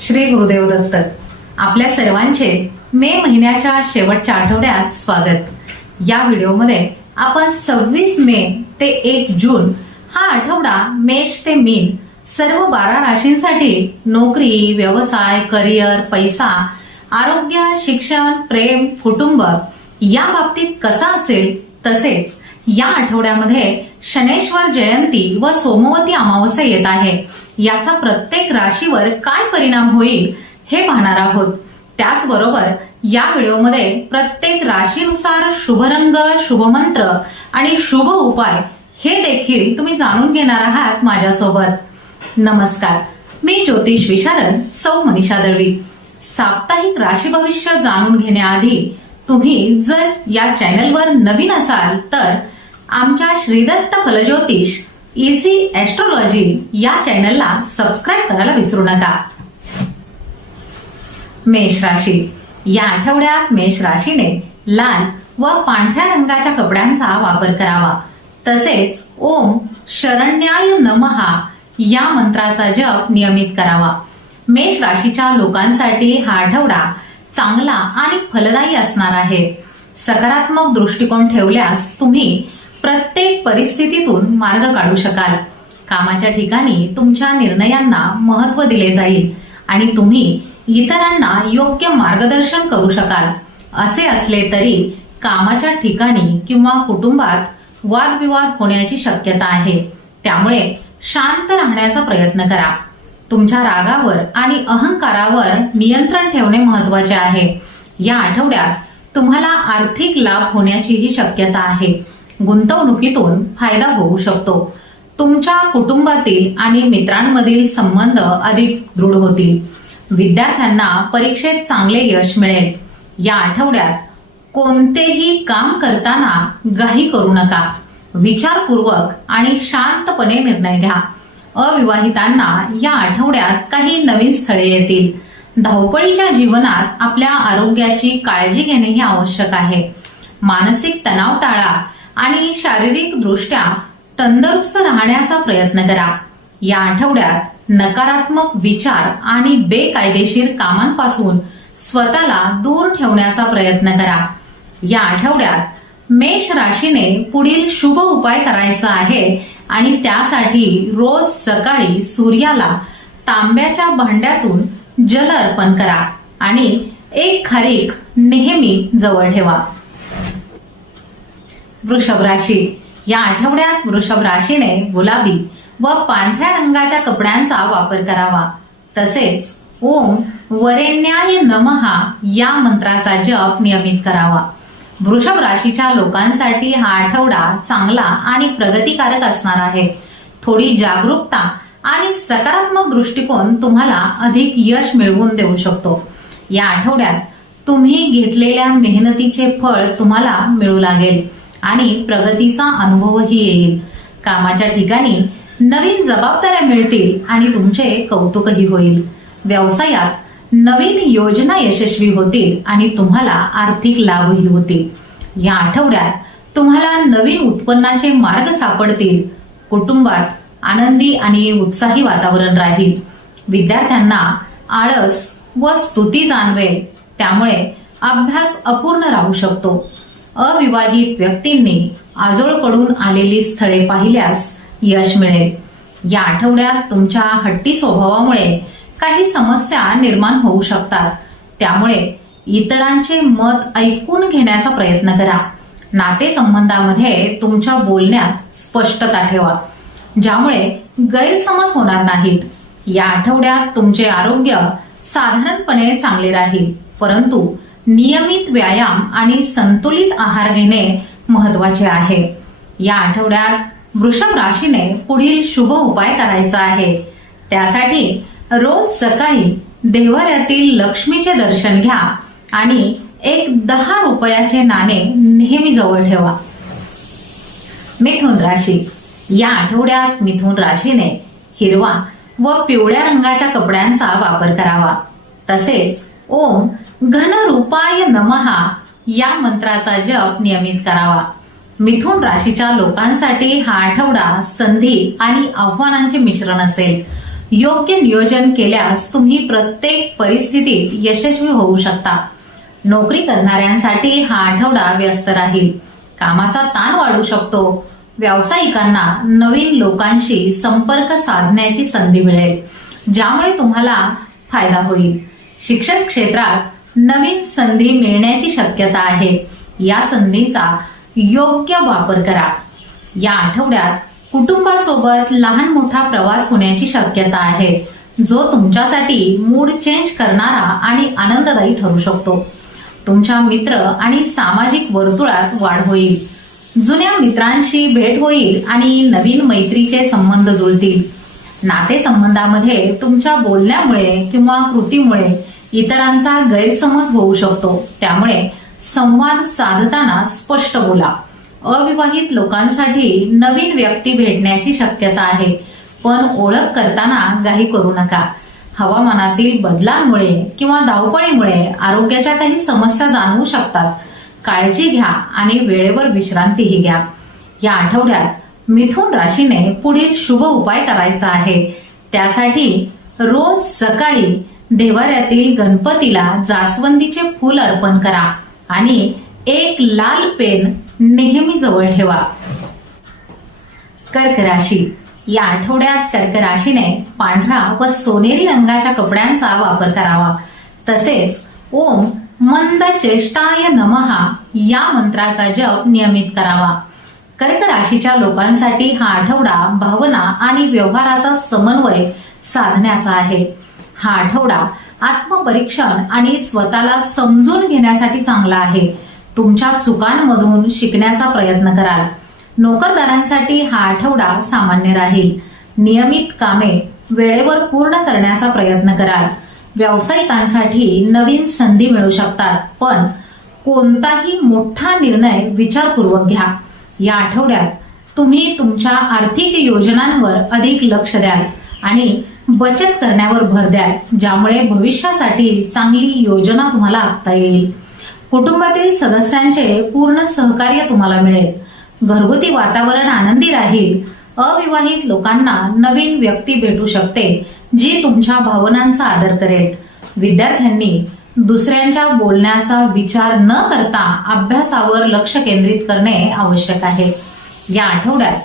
श्री गुरुदेव दत्त. आपल्या सर्वांचे मे महिन्याच्या शेवटच्या आठवड्यात स्वागत. या व्हिडिओमध्ये आपण सव्वीस मे ते एक जून हा आठवडा मेष ते मीन सर्व बारा राशींसाठी नोकरी व्यवसाय करिअर पैसा आरोग्य शिक्षण प्रेम कुटुंब या बाबतीत कसा असेल तसेच या आठवड्यामध्ये शनेश्वर जयंती व सोमवती अमावस्या येत आहे. याचा प्रत्येक राशीवर काय परिणाम होईल हे पाहणार आहोत. त्याचबरोबर या व्हिडिओमध्ये प्रत्येक राशीनुसार शुभरंग शुभमंत्र आणि शुभ उपाय हे देखील तुम्ही जाणून घेणार आहात माझ्यासोबत. नमस्कार. मी ज्योतिष विशारद सौ मनीषा दळवी. साप्ताहिक राशी भविष्य जाणून घेण्याआधी तुम्ही जर या चॅनलवर नवीन असाल तर आमच्या श्रीदत्त फलज्योतिष इझी ऍस्ट्रॉलॉजी या चॅनलला सबस्क्राईब करायला विसरू नका. मेष राशी. या आठवड्यात मेष राशीने लाल व पांढऱ्या रंगाच्या कपड्यांचा वापर करावा. तसेच ओम शरण्याय नमहा या मंत्राचा जप नियमित करावा. मेष राशीच्या लोकांसाठी हा आठवडा चांगला आणि फलदायी असणार आहे. सकारात्मक दृष्टिकोन ठेवल्यास तुम्ही प्रत्येक परिस्थितीतून मार्ग काढू शकाल. कामाच्या ठिकाणी तुमच्या निर्णयांना महत्त्व दिले जाईल आणि तुम्ही इतरांना योग्य मार्गदर्शन करू शकाल. असे असले तरी कामाच्या ठिकाणी किंवा कुटुंबात वादविवाद होण्याची शक्यता आहे. त्यामुळे शांत राहण्याचा प्रयत्न करा. तुमच्या रागावर आणि अहंकारावर नियंत्रण ठेवणे महत्त्वाचे आहे. या आठवड्यात तुम्हाला आर्थिक लाभ होण्याचीही शक्यता आहे. गुंतवणुकीतून फायदा होऊ शकतो. तुमच्या कुटुंबातील आणि मित्रांमधील संबंध अधिक दृढ होतील. विद्यार्थ्यांना परीक्षेत चांगले यश मिळेल. या आठवड्यात कोणतेही काम करताना घाई करू नका. विचारपूर्वक आणि शांतपणे निर्णय घ्या. अविवाहितांना या आठवड्यात काही नवीन स्थळे येतील. धावपळीच्या जीवनात आपल्या आरोग्याची काळजी घेणेही आवश्यक आहे. मानसिक तणाव टाळा. आणि शारीरिक दृष्ट्या तंदुरुस्त राहण्याचा प्रयत्न करा. या आठवड्यात नकारात्मक विचार आणि बेकायदेशीर कामांपासून स्वतःला दूर ठेवण्याचा प्रयत्न करा. या आठवड्यात मेष राशीने पुढील शुभ उपाय करायचा आहे आणि त्यासाठी रोज सकाळी सूर्याला तांब्याच्या भांड्यातून जल अर्पण करा आणि एक खारीक नेहमी जवळ ठेवा. वृषभ राशी. या आठवड्यात वृषभ राशीने गुलाबी व पांढऱ्या रंगाच्या कपड्यांचा वापर करावा. तसेच ओम वरेण्याय नमहा या मंत्राचा जप नियमित करावा. वृषभ राशीच्या लोकांसाठी हा आठवडा चांगला आणि प्रगतिकारक असणार आहे. थोडी जागरूकता आणि सकारात्मक दृष्टिकोन तुम्हाला अधिक यश मिळवून देऊ शकतो. या आठवड्यात तुम्ही घेतलेल्या मेहनतीचे फळ तुम्हाला मिळू लागेल. आणि प्रगतीचा अनुभवही येईल. कामाच्या ठिकाणी नवीन जबाबदाऱ्या मिळतील आणि तुमचे कौतुकही होईल. व्यवसायात नवीन योजना यशस्वी होतील आणि तुम्हाला आर्थिक लाभही होतील. या आठवड्यात तुम्हाला नवीन उत्पन्नाचे मार्ग सापडतील. कुटुंबात आनंदी आणि उत्साही वातावरण राहील. विद्यार्थ्यांना आळस व स्तुती जाणवेल. त्यामुळे अभ्यास अपूर्ण राहू शकतो. अविवाहित व्यक्तींनी आजोळकडून आलेली स्थळे पाहिल्यास यश मिळेल. या आठवड्यात तुमच्या हट्टी स्वभावामुळे काही समस्या निर्माण होऊ शकतात. त्यामुळे इतरांचे मत ऐकून घेण्याचा प्रयत्न करा. नातेसंबंधामध्ये तुमच्या बोलण्यात स्पष्टता ठेवा ज्यामुळे गैरसमज होणार नाहीत. या आठवड्यात तुमचे आरोग्य साधारणपणे चांगले राहील परंतु नियमित व्यायाम आणि संतुलित आहार घेणे महत्त्वाचे आहे. या आठवड्यात वृषभ राशीने पुढील शुभ उपाय करायचा आहे. त्यासाठी रोज सकाळी देवाऱ्यातील लक्ष्मीचे दर्शन घ्या आणि एक दहा रुपयाचे नाणे नेहमी जवळ ठेवा. मिथुन राशी. या आठवड्यात मिथुन राशीने हिरवा व पिवळ्या रंगाच्या कपड्यांचा वापर करावा. तसेच ओम घनरूपाय नमहा या मंत्राचा जप नियमित करावा. मिथुन राशीच्या लोकांसाठी हा आठवडा संधी आणि आव्हानांचे मिश्रण असेल. योग्य नियोजन केल्यास तुम्ही प्रत्येक परिस्थितीत यशस्वी होऊ शकता. नोकरी करणाऱ्यांसाठी हा आठवडा व्यस्त राहील. कामाचा ताण वाढू शकतो. व्यावसायिकांना नवीन लोकांशी संपर्क साधण्याची संधी मिळेल ज्यामुळे तुम्हाला फायदा होईल. शिक्षण क्षेत्रात नवीन संधी मिळण्याची शक्यता आहे. या संधीचा योग्य वापर करा. या आठवड्यात कुटुंबासोबत लहान मोठा प्रवास होण्याची शक्यता आहे जो तुमच्यासाठी मूड चेंज करणारा आणि आनंददायी ठरू शकतो. तुमच्या मित्र आणि सामाजिक वर्तुळात वाढ होईल. जुन्या मित्रांशी भेट होईल आणि नवीन मैत्रीचे संबंध जुळतील. नातेसंबंधामध्ये तुमच्या बोलण्यामुळे किंवा कृतीमुळे इतरांचा गैरसमज होऊ शकतो. त्यामुळे संवाद साधताना स्पष्ट बोला. अविवाहित लोकांसाठी नवीन व्यक्ती भेटण्याची शक्यता आहे. पण ओळख करताना घाई करू नका. हवामानातील बदलांमुळे किंवा धावपळीमुळे आरोग्याच्या काही समस्या जाणवू शकतात. काळजी घ्या आणि वेळेवर विश्रांतीही घ्या. या आठवड्यात मिथुन राशीने पुढील शुभ उपाय करायचा आहे. त्यासाठी रोज सकाळी देवाऱ्यातील गणपतीला जास्वंदीचे फूल अर्पण करा आणि एक लाल पेन नेहमी जवळ ठेवा. कर्क राशी या आठवड्यात कर्क राशीने पांढरा व सोनेरी रंगाच्या कपड्यांचा वापर करावा. तसेच ओम मंद चेष्टाय नमहा या मंत्राचा जप नियमित करावा. कर्क राशीच्या लोकांसाठी हा आठवडा भावना आणि व्यवहाराचा समन्वय साधण्याचा आहे. हा आठवडा आत्मपरीक्षण आणि स्वतःला समजून घेण्यासाठी चांगला आहे. तुमच्या चुकांमधून शिकण्याचा प्रयत्न कराल. नोकरदारांसाठी हा आठवडा सामान्य राहील. नियमित कामे वेळेवर पूर्ण करण्याचा प्रयत्न कराल. व्यावसायिकांसाठी नवीन संधी मिळू शकतात पण कोणताही मोठा निर्णय विचारपूर्वक घ्या. या आठवड्यात तुम्ही तुमच्या आर्थिक योजनांवर अधिक लक्ष द्याल आणि बचत करण्यावर भर द्या ज्यामुळे भविष्यासाठी चांगली योजना तुम्हाला आखता येईल. कुटुंबातील सदस्यांचे पूर्ण सहकार्य तुम्हाला मिळेल. घरगुती वातावरण आनंदी राहील. अविवाहित लोकांना नवीन व्यक्ती भेटू शकते जी तुमच्या भावनांचा आदर करेल. विद्यार्थ्यांनी दुसऱ्यांच्या बोलण्याचा विचार न करता अभ्यासावर लक्ष केंद्रित करणे आवश्यक आहे. या आठवड्यात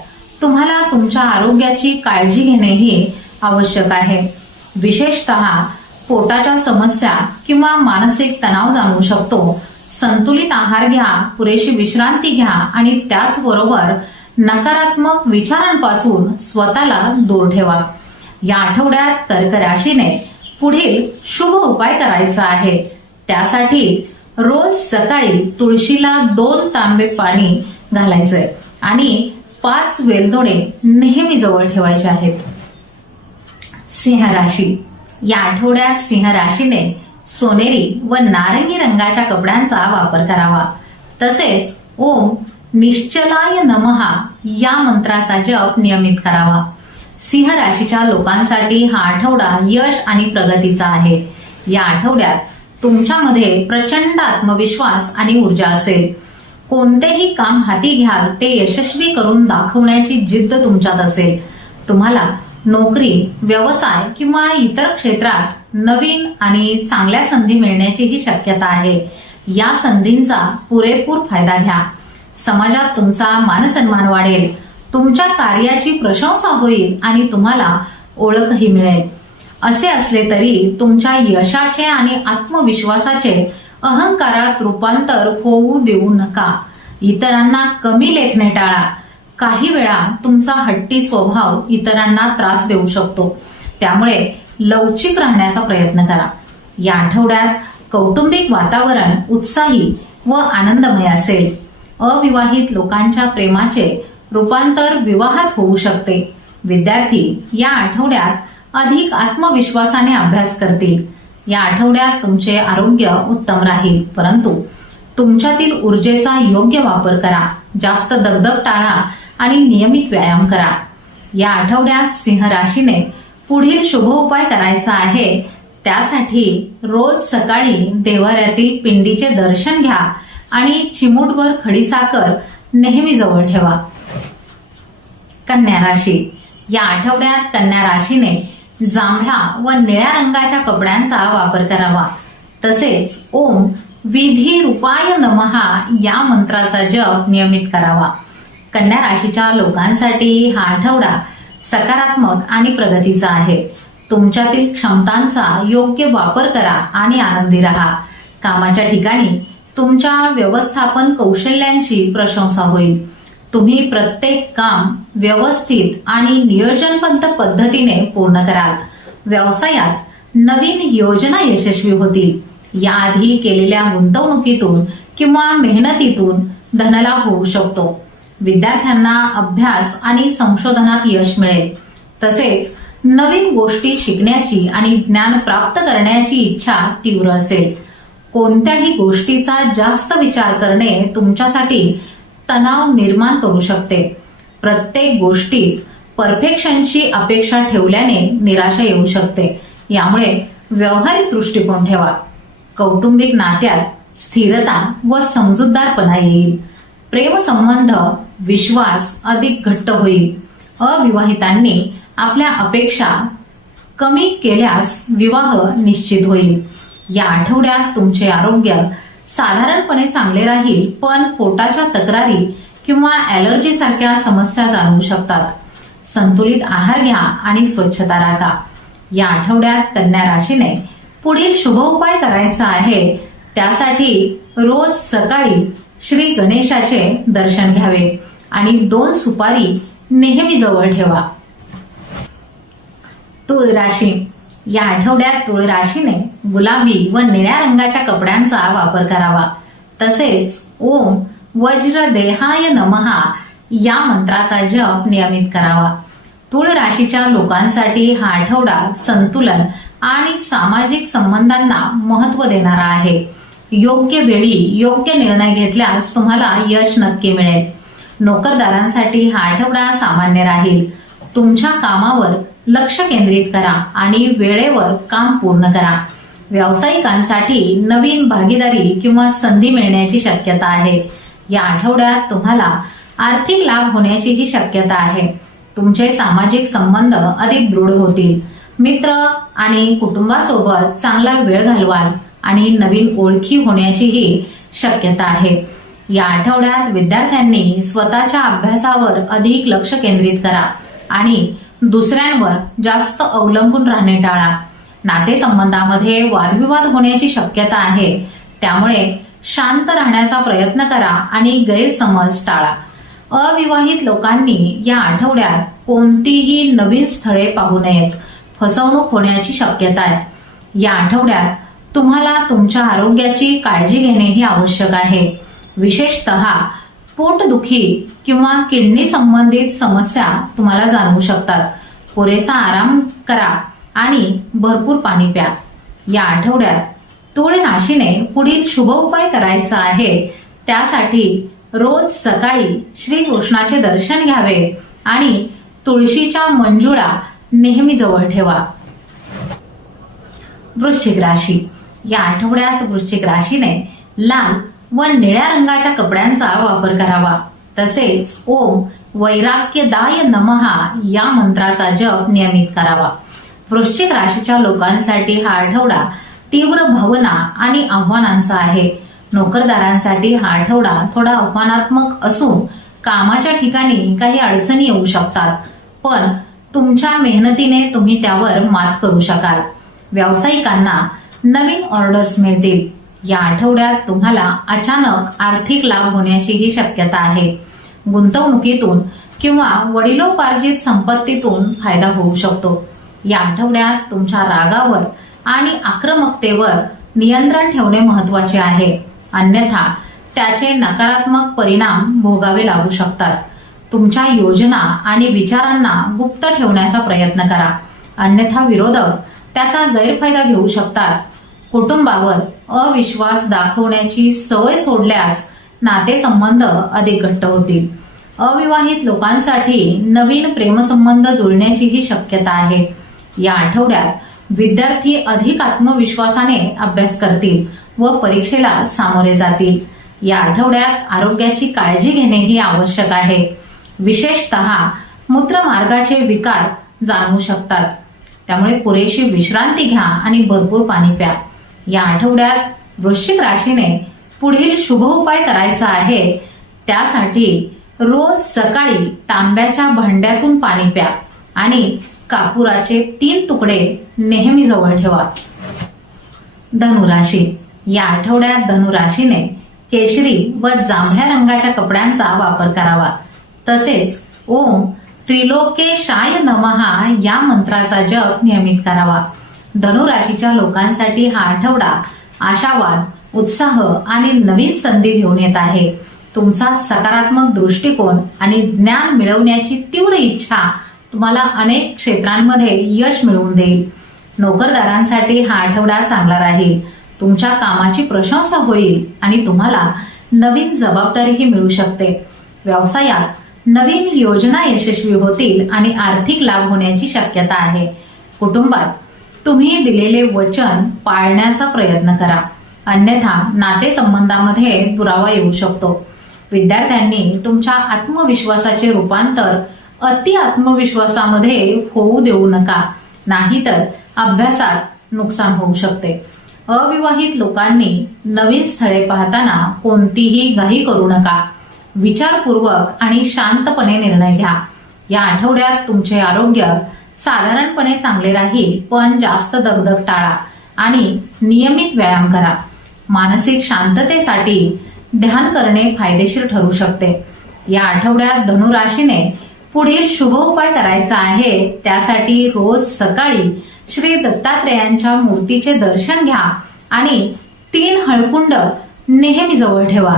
तुम्हाला तुमच्या आरोग्याची काळजी घेणेही आवश्यक आहे. विशेषतः पोटाच्या समस्या किंवा मानसिक तणाव जाणवू शकतो. संतुलित आहार घ्या पुरेशी विश्रांती घ्या आणि त्याचबरोबर नकारात्मक विचारांपासून स्वतःला दूर ठेवा. या आठवड्यात कर्क राशीने पुढील शुभ उपाय करायचा आहे. त्यासाठी रोज सकाळी तुळशीला दोन तांबे पाणी घालायचंय आणि पाच वेलदोडे नेहमी जवळ ठेवायचे आहेत. सिंह राशी. या आठवड्यात सिंह राशीने सोनेरी व नारंगी रंगाच्या कपड्यांचा वापर करावा. तसेच ओम निश्चलाय नमहा या मंत्राचा जप नियमित करावा. सिंह राशीच्या लोकांसाठी हा आठवडा यश आणि प्रगतीचा आहे. या आठवड्यात तुमच्यामध्ये प्रचंड आत्मविश्वास आणि ऊर्जा असेल. कोणतेही काम हाती घ्याल ते यशस्वी करून दाखवण्याची जिद्द तुमच्यात असेल. तुम्हाला नोकरी व्यवसाय किंवा इतर क्षेत्रात नवीन आणि चांगल्या संधी मिळण्याचीही शक्यता आहे. या संधींचा पुरेपूर फायदा घ्या. समाजात तुमचा मानसन्मान वाढेल. तुमच्या कार्याची प्रशंसा होईल आणि तुम्हाला ओळखही मिळेल. असे असले तरी तुमच्या यशाचे आणि आत्मविश्वासाचे अहंकारात रूपांतर होऊ देऊ नका. इतरांना कमी लेखणे टाळा. काही वेळा तुमचा हट्टी स्वभाव इतरांना त्रास देऊ शकतो. त्यामुळे लवचिक राहण्याचा प्रयत्न करा. या आठवड्यात कौटुंबिक वातावरण उत्साही व आनंदमय असेल. अविवाहित लोकांच्या प्रेमाचे रूपांतर विवाहात होऊ शकते. विद्यार्थी या आठवड्यात अधिक आत्मविश्वासाने अभ्यास करतील. या आठवड्यात तुमचे आरोग्य उत्तम राहील. परंतु तुमच्यातील ऊर्जेचा योग्य वापर करा. जास्त दगदग टाळा. आणि नियमित व्यायाम करा. या आठवड्यात सिंह राशीने पुढील शुभ उपाय करायचा आहे. त्यासाठी रोज सकाळी देवाऱ्यातील पिंडीचे दर्शन घ्या आणि चिमूटभर खडीसाखर नेहमी जवळ ठेवा. कन्या राशी. या आठवड्यात कन्या राशीने जांभळा व निळ्या रंगाच्या कपड्यांचा वापर करावा. तसेच ओम विधी रूपाय नमहा या मंत्राचा जप नियमित करावा. कन्या राशीच्या लोकांसाठी हा आठवडा सकारात्मक आणि प्रगतीचा आहे. तुमच्यातील क्षमतांचा योग्य वापर करा आणि आनंदी राहा. कामाच्या ठिकाणी तुमच्या व्यवस्थापन कौशल्यांची प्रशंसा होईल. तुम्ही प्रत्येक काम व्यवस्थित आणि नियोजनबद्ध पद्धतीने पूर्ण कराल. व्यवसायात नवीन योजना यशस्वी होतील. याआधी केलेल्या गुंतवणुकीतून किंवा मेहनतीतून धनलाभ होऊ शकतो. विद्यार्थ्यांना अभ्यास आणि संशोधनात यश मिळेल. तसेच नवीन गोष्टी शिकण्याची आणि ज्ञान प्राप्त करण्याची इच्छा तीव्र असेल. कोणत्याही गोष्टीचा जास्त विचार करणे तुमच्यासाठी तणाव निर्माण करू शकते. प्रत्येक गोष्टीत परफेक्शनची अपेक्षा ठेवल्याने निराशा येऊ शकते. यामुळे व्यावहारिक दृष्टिकोन ठेवा. कौटुंबिक नात्यात स्थिरता व समजूतदारपणा येईल. प्रेमसंबंध विश्वास अधिक घट्ट होईल. अविवाहितांनी आपल्या अपेक्षा कमी केल्यास विवाह निश्चित होईल. या आठवड्यात तुमचे आरोग्य साधारणपणे चांगले राहील पण पोटाच्या तक्रारी किंवा ॲलर्जी सारख्या समस्या जाणवू शकतात. संतुलित आहार घ्या आणि स्वच्छता राखा. या आठवड्यात कन्या राशीने पुढील शुभ उपाय करायचा आहे. त्यासाठी रोज सकाळी श्री गणेशाचे दर्शन घ्यावे. आणि दोन सुपारी नेहमी जवळ ठेवा. तुळ राशी या आठवड्यात तुळ राशीने गुलाबी व निळ्या रंगाच्या कपड्यांचा वापर करावा. तसेच ओम वज्र देहाय नमहा या मंत्राचा जप नियमित करावा. तुळ राशीच्या लोकांसाठी हा आठवडा संतुलन आणि सामाजिक संबंधांना महत्त्व देणारा आहे. योग्य वेळी योग्य निर्णय घेतल्यास तुम्हाला यश नक्की मिळेल. नोकरदारांसाठी हा आठवडा सामान्य राहील. तुमच्या कामावर लक्ष केंद्रित करा आणि वेळेवर काम पूर्ण करा. व्यावसायिकांसाठी नवीन भागीदारी किंवा संधी मिळण्याची शक्यता आहे. या आठवड्यात तुम्हाला आर्थिक लाभ होण्याचीही शक्यता आहे. तुमचे सामाजिक संबंध अधिक दृढ होतील. मित्र आणि कुटुंबासोबत चांगला वेळ घालवाल आणि नवीन ओळखी होण्याचीही शक्यता आहे. या आठवड्यात विद्यार्थ्यांनी स्वतःच्या अभ्यासावर अधिक लक्ष केंद्रित करा आणि दुसऱ्यांवर जास्त अवलंबून राहणे टाळा. नातेसंबंधामध्ये वादविवाद होण्याची शक्यता आहे. त्यामुळे शांत राहण्याचा प्रयत्न करा आणि गैरसमज टाळा. अविवाहित लोकांनी या आठवड्यात कोणतीही नवीन स्थळे पाहू नयेत. फसवणूक होण्याची शक्यता आहे. या आठवड्यात तुम्हाला तुमच्या आरोग्याची काळजी घेणेही आवश्यक आहे. विशेषतः पोटदुखी किंवा किडनी संबंधित समस्या तुम्हाला जाणवू शकतात. पुरेसा आराम करा आणि भरपूर पाणी प्या. या आठवड्यात तुळनाशीने पुढील शुभ उपाय करायचा आहे. त्यासाठी रोज सकाळी श्री कृष्णाचे दर्शन घ्यावे आणि तुळशीच्या मंजुळा नेहमी जवळ ठेवा. वृश्चिक राशी. या आठवड्यात वृश्चिक राशीने लाल व निळ्या रंगाच्या कपड्यांचा वापर करावा. तसेच ओम वैराग्यदाय नमहा या मंत्राचा जप नियमित करावा. वृश्चिक राशीच्या लोकांसाठी हा आठवडा तीव्र भावना आणि आव्हानांचा आहे. नोकरदारांसाठी हा आठवडा थोडा आव्हानात्मक असून कामाच्या ठिकाणी काही अडचणी येऊ शकतात पण तुमच्या मेहनतीने तुम्ही त्यावर मात करू शकाल. व्यावसायिकांना नवीन ऑर्डर्स मिळतील. या आठवड्यात तुम्हाला अचानक आर्थिक लाभ होण्याचीही शक्यता आहे. गुंतवणुकीतून किंवा वडिलोपार्जित संपत्तीतून फायदा होऊ शकतो. या आठवड्यात तुमच्या रागावर आणि आक्रमकतेवर नियंत्रण ठेवणे महत्त्वाचे आहे. अन्यथा त्याचे नकारात्मक परिणाम भोगावे लागू शकतात. तुमच्या योजना आणि विचारांना गुप्त ठेवण्याचा प्रयत्न करा. अन्यथा विरोधक त्याचा गैरफायदा घेऊ शकतात. कुटुंबावर अविश्वास दाखवण्याची सवय सोडल्यास नातेसंबंध अधिक घट्ट होतील. अविवाहित लोकांसाठी नवीन प्रेमसंबंध जुळण्याचीही शक्यता आहे. या आठवड्यात विद्यार्थी अधिक आत्मविश्वासाने अभ्यास करतील व परीक्षेला सामोरे जातील. या आठवड्यात आरोग्याची काळजी घेणेही आवश्यक आहे. विशेषतः मूत्रमार्गाचे विकार जाणवू शकतात. त्यामुळे पुरेशी विश्रांती घ्या आणि भरपूर पाणी प्या. या आठवड्यात वृश्चिक राशीने पुढील शुभ उपाय करायचा आहे. त्यासाठी रोज सकाळी तांब्याच्या भांड्यातून पाणी प्या आणि कापुराचे तीन तुकडे नेहमी जवळ ठेवा. धनुराशी. या आठवड्यात धनुराशीने केशरी व जांभळ्या रंगाच्या कपड्यांचा वापर करावा. तसेच ओम त्रिलोकेशाय नमहा या मंत्राचा जप नियमित करावा. धनुराशीच्या लोकांसाठी हा आठवडा आशावाद उत्साह आणि नवीन संधी घेऊन येत आहे. तुमचा सकारात्मक दृष्टिकोन आणि ज्ञान मिळवण्याची तीव्र इच्छा तुम्हाला अनेक क्षेत्रांमध्ये यश मिळवून देईल. नोकरदारांसाठी हा आठवडा चांगला राहील. तुमच्या कामाची प्रशंसा होईल आणि तुम्हाला नवीन जबाबदारीही मिळू शकते. व्यवसायात नवीन योजना यशस्वी होतील आणि आर्थिक लाभ होण्याची शक्यता आहे. कुटुंबात तुम्ही दिलेले वचन पाळण्याचा प्रयत्न करा. अन्यथा नातेसंबंधामध्ये दुरावा येऊ शकतो. विद्यार्थ्यांनी तुमच्या आत्मविश्वासाचे रूपांतर अति आत्मविश्वासामध्ये होऊ देऊ नका. नाहीतर अभ्यासात नुकसान होऊ शकते. अविवाहित लोकांनी नवीन स्थळे पाहताना कोणतीही घाई करू नका. विचारपूर्वक आणि शांतपणे निर्णय घ्या. या आठवड्यात तुमचे आरोग्य साधारणपणे चांगले राहील पण जास्त दगदग टाळा आणि नियमित व्यायाम करा. मानसिक शांततेसाठी ध्यान करणे फायदेशीर ठरू शकते. या आठवड्यात धनुराशीने पुढील शुभ उपाय करायचा आहे त्यासाठी रोज सकाळी श्री दत्तात्रेयांच्या मूर्तीचे दर्शन घ्या आणि तीन हळकुंड नेहमी जवळ ठेवा.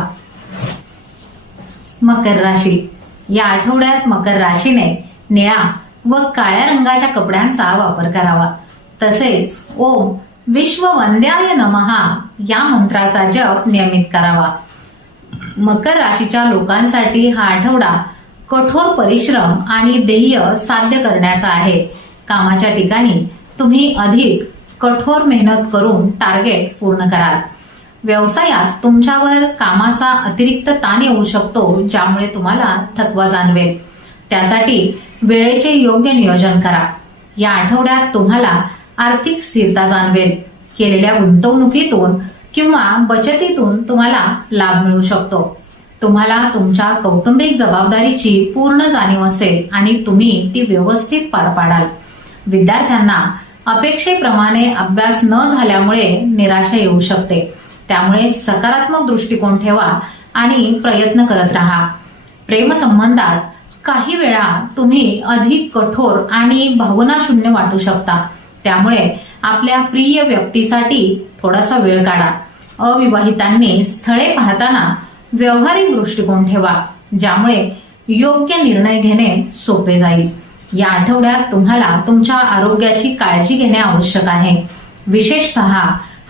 मकर राशी. या आठवड्यात मकर राशीने निळा व काळ्या रंगाच्या कपड्यांचा वापर करावा. तसेच ओम विश्व वंद्याय नमहा या मंत्राचा जप नियमित करावा. मकर राशीच्या लोकांसाठी हा आठवडा कठोर परिश्रम आणि ध्येय साध्य करण्याचा आहे. कामाच्या ठिकाणी तुम्ही अधिक कठोर मेहनत करून टार्गेट पूर्ण कराल. व्यवसायात तुमच्यावर कामाचा अतिरिक्त ताण येऊ शकतो ज्यामुळे तुम्हाला थकवा जाणवेल. त्यासाठी वेळेचे योग्य नियोजन करा. या आठवड्यात तुम्हाला आर्थिक स्थिरता जाणवेल. केलेल्या गुंतवणुकीतून किंवा बचतीतून तुम्हाला लाभ मिळू शकतो. तुम्हाला तुमच्या कौटुंबिक जबाबदारीची पूर्ण जाणीव असेल आणि तुम्ही ती व्यवस्थित पार पाडाल. विद्यार्थ्यांना अपेक्षेप्रमाणे अभ्यास न झाल्यामुळे निराशा येऊ शकते. त्यामुळे सकारात्मक दृष्टिकोन ठेवा आणि प्रयत्न करत राहा. प्रेमसंबंधात काही वेळा तुम्ही अधिक कठोर आणि भावनाशून्य वाटू शकता. त्यामुळे आपल्या प्रिय व्यक्तीसाठी थोडासा वेळ काढा. अविवाहितांनी स्थळे पाहताना व्यावहारिक दृष्टिकोन ठेवा ज्यामुळे योग्य निर्णय घेणे सोपे जाईल. या आठवड्यात तुम्हाला तुमच्या आरोग्याची काळजी घेणे आवश्यक आहे. विशेषतः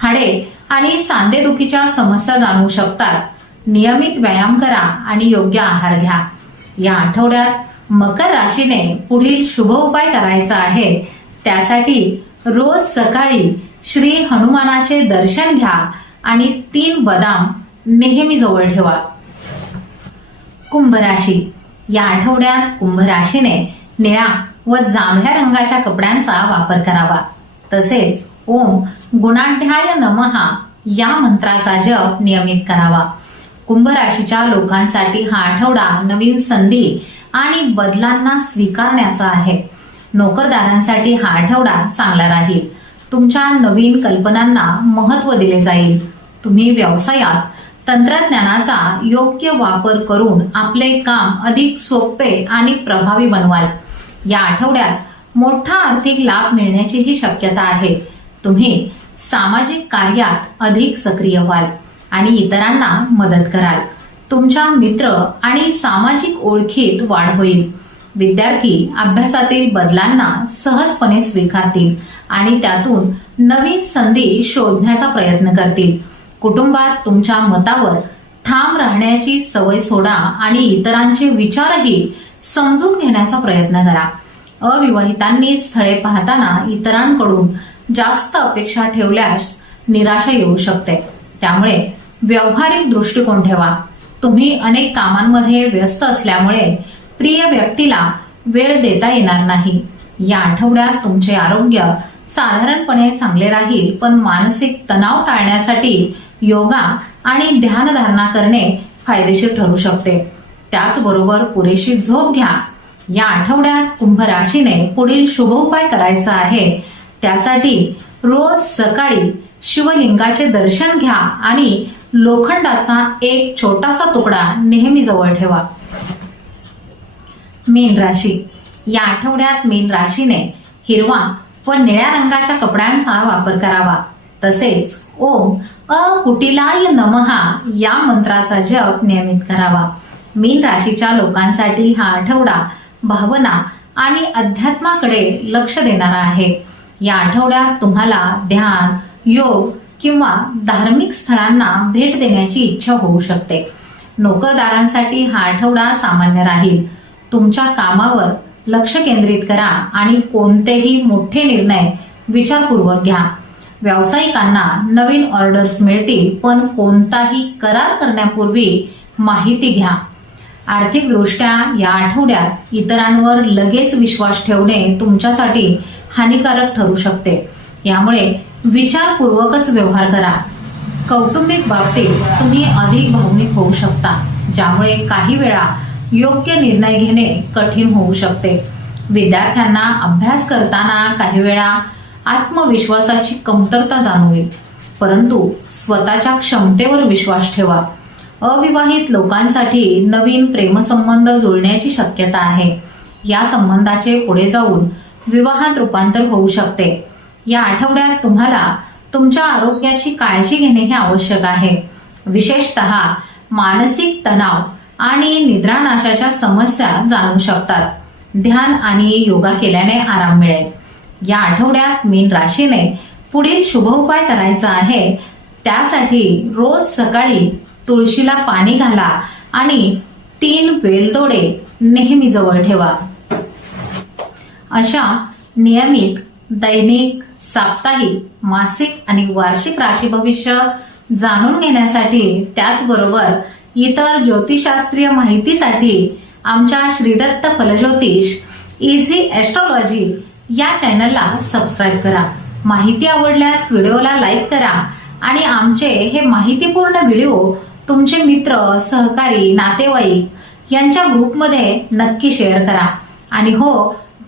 हाडे आणि सांधेदुखीच्या समस्या जाणवू शकतात. नियमित व्यायाम करा आणि योग्य आहार घ्या. या आठवड्यात मकर राशीने पुढील शुभ उपाय करायचा आहे. त्यासाठी रोज सकाळी श्री हनुमानाचे दर्शन घ्या आणि तीन बदाम नेहमी जवळ ठेवा. कुंभ राशी या आठवड्यात कुंभ राशीने निळा व जांभळ्या रंगाच्या कपड्यांचा वापर करावा. तसेच ओम गुणाढ्याय नमहा या मंत्राचा जप नियमित करावा. कुंभ राशीच्या लोकांसाठी हा आठवडा नवीन संधी आणि बदलांना स्वीकारण्याचा आहे. नोकरदारांसाठी हा आठवडा चांगला राहील. तुमच्या नवीन कल्पनांना महत्त्व दिले जाईल. तुम्ही व्यवसायात तंत्रज्ञानाचा योग्य वापर करून आपले काम अधिक सोपे आणि प्रभावी बनवाल. या आठवड्यात मोठा आर्थिक लाभ मिळण्याचीही शक्यता आहे. तुम्ही सामाजिक कार्यात अधिक सक्रिय व्हाल. आणि इतरांना मदत कराल. तुमच्या मित्र आणि सामाजिक ओळखीत वाढ होईल. विद्यार्थी अभ्यासातील बदलांना सहजपणे स्वीकारतील आणि त्यातून नवीन संधी शोधण्याचा प्रयत्न करतील. कुटुंबात तुमच्या मतावर ठाम राहण्याची सवय सोडा आणि इतरांचे विचारही समजून घेण्याचा प्रयत्न करा. अविवाहितांनी स्थळे पाहताना इतरांकडून जास्त अपेक्षा ठेवल्यास निराशा येऊ शकते. त्यामुळे व्यावहारिक दृष्टिकोन ठेवा. तुम्ही अनेक कामांमध्ये व्यस्त असल्यामुळे प्रिय व्यक्तीला वेळ देता येणार नाही. या आठवड्यात तुमचे आरोग्य साधारणपणे चांगले राहील पण मानसिक तणाव टाळण्यासाठी योगा आणि ध्यानधारणा करणे फायदेशीर ठरू शकते. त्याचबरोबर पुरेशी झोप घ्या. या आठवड्यात कुंभ राशीने पुढील शुभ उपाय करायचा आहे. त्यासाठी रोज सकाळी शिवलिंगाचे दर्शन घ्या आणि लोखंडाचा एक छोटासा तुकडा नेहमी जवळ ठेवा. मीन राशी. या आठवड्यात मीन राशीने हिरवा व निळ्या रंगाच्या कपड्यांचा वापर करावा. तसेच ओम अकुटिलाय नमहा या मंत्राचा जप नियमित करावा. मीन राशीच्या लोकांसाठी हा आठवडा भावना आणि अध्यात्माकडे लक्ष देणारा आहे. या आठवड्यात तुम्हाला ध्यान योग किंवा धार्मिक स्थळांना भेट देण्याची इच्छा होऊ शकते. नोकरदारांसाठी हा आठवडा सामान्य राहील. तुमच्या कामावर लक्ष केंद्रित करा आणि कोणतेही मोठे निर्णय विचारपूर्वक घ्या. व्यावसायिकांना नवीन ऑर्डर्स मिळतील पण कोणताही करार करण्यापूर्वी माहिती घ्या. आर्थिकदृष्ट्या या आठवड्यात इतरांवर लगेच विश्वास ठेवणे तुमच्यासाठी हानिकारक ठरू शकते. यामुळे विचारपूर्वकच व्यवहार करा. कौटुंबिक बाबतीत तुम्ही अधिक भावनिक होऊ शकता ज्यामुळे काही वेळा योग्य निर्णय घेणे कठीण होऊ शकते. विद्यार्थ्यांना अभ्यास करताना काही वेळा आत्मविश्वासाची कमतरता जाणवेल परंतु स्वतःच्या क्षमतेवर विश्वास ठेवा. अविवाहित लोकांसाठी नवीन प्रेमसंबंध जुळण्याची शक्यता आहे. या संबंधाचे पुढे जाऊन विवाहात रूपांतर होऊ शकते. या आठवड्यात तुम्हाला तुमच्या आरोग्याची काळजी घेणे हे आवश्यक आहे. विशेषतः मानसिक तणाव आणि निद्रानाशाच्या समस्या जाणू शकतात. ध्यान आणि योगा केल्याने आराम मिळेल. या आठवड्यात मीन राशीने पुढील शुभ उपाय करायचा आहे. त्यासाठी रोज सकाळी तुळशीला पाणी घाला आणि तीन वेलदोडे नेहमी जवळ ठेवा. अशा नियमित दैनिक साप्ताहिक मासिक आणि वार्षिक राशी भविष्य जाणून घेण्यासाठी त्याचबरोबर इतर ज्योतिषशास्त्रीय माहितीसाठी आमच्या श्रीदत्त फलज्योतिष इझी एस्ट्रॉलॉजी या चॅनलला सबस्क्राईब करा. माहिती आवडल्यास व्हिडिओला लाईक करा आणि आमचे हे माहितीपूर्ण व्हिडिओ तुमचे मित्र सहकारी नातेवाईक यांच्या ग्रुपमध्ये नक्की शेअर करा. आणि हो